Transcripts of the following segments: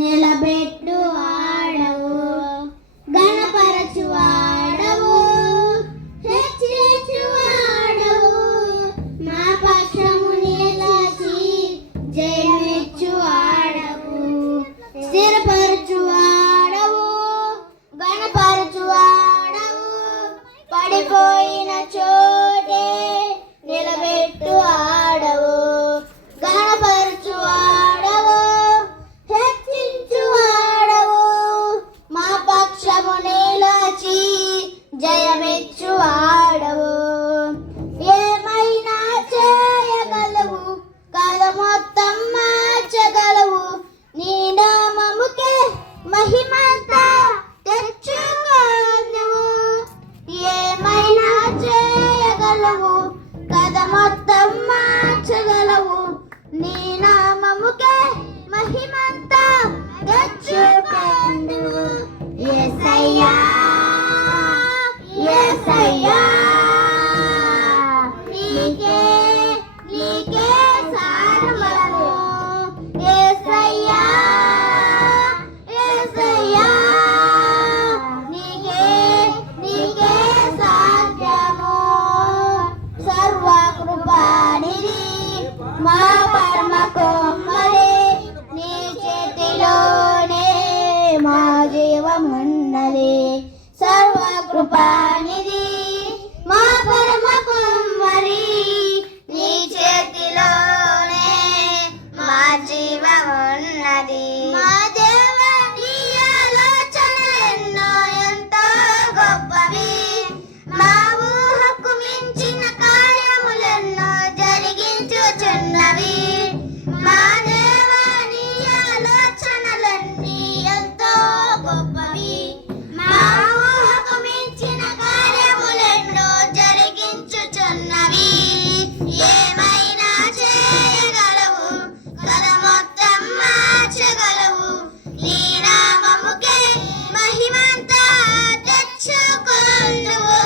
నిలబెట్టు ఆడవు, గణపరచు ఆడవు, హెచ్చించు ఆడవు, మా పక్షము నిలచి జయమిచ్చు ఆడవు, స్థిరపరచు ఆడవు, గణపరచు ఆడవు, పడిపోయిన చోటే నిలబెట్టు ఆడవు, గణపరచు ఆడవు, హెచ్చించు ఆడవు, మా పక్షము నిలచి జయమిచ్చు ఆడవు. ఏమైనా చేయగలవు, కథ మొత్తం మార్చగలవు, నీ నామముకే మహిమంతా తెచ్చుకోగలవు. ఏమైనా చేయగలవు, కథ మొత్తం మార్చగలవు, నీ నామముకే మహిమంతా తెచ్చుకోగలవు. యేసయ్యా యేసయ్యా, నీకే నీకే సారము. యేసయ్యా యేసయ్యా, నీకే నీకే సాధ్యము. సర్వకృపానిధి మా పరమ కుమ్మరి, నీ చేతిలోనే మా జీవమున్నది. సర్వకృపానిధి మా పరమ కుమ్మరి, నీ చేతిలోనే మా జీవమున్నది. మా దేవ నీ ఆలోచనలెన్నో ఎంతో గొప్పవి, మా ఊహకు మించిన కార్యములెన్నో జరిగించుచున్నవి. మా దేవ నీ ఆలోచనలన్నీ ఎంతో గొప్పవి, మా ఊహకు మించిన కార్యములెన్నో జరిగించుచున్నవి. ఏమైనా చేయగలవు, కథ మొత్తం మార్చగలవు, నీ నామముకే మహిమంతా తెచ్చుకొందువు.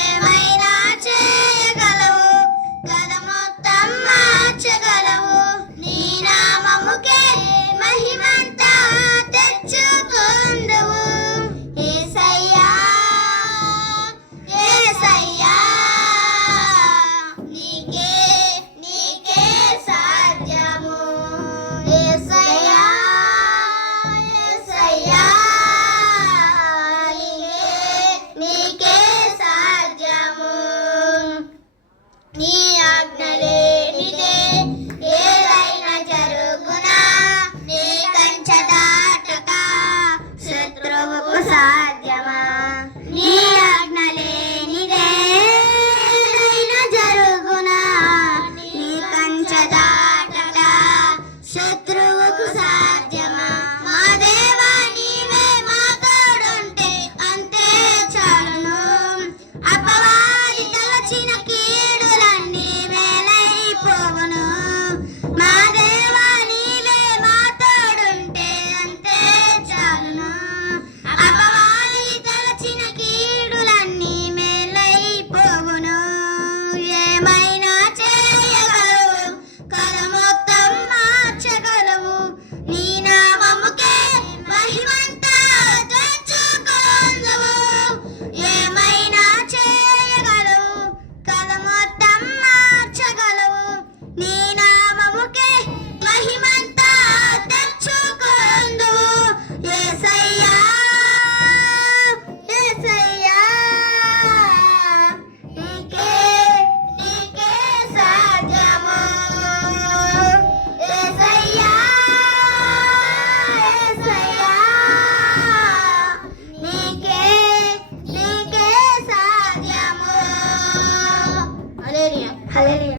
ఏమైనా చేయగలవు, కథ మొత్తం మార్చగలవు, నీ నామముకే మహిమంతా తెచ్చుకొందువు. యేసయ్యా యేసయ్యా, నీకే నీకే సాధ్యము. యేసయ్యా యేసయ్యా, నీకే నీకే సాధ్యము. నీ ఆజ్ఞ లేనిదే ఏదైనా జరుగునా, నీ కంచె దాటక శత్రువుకు సాధ్యమా. నీ ఆజ్ఞ లేనిదే ఏదైనా జరుగునా, నీ కంచె దాటక శత్రువుకు సాధ్యమా.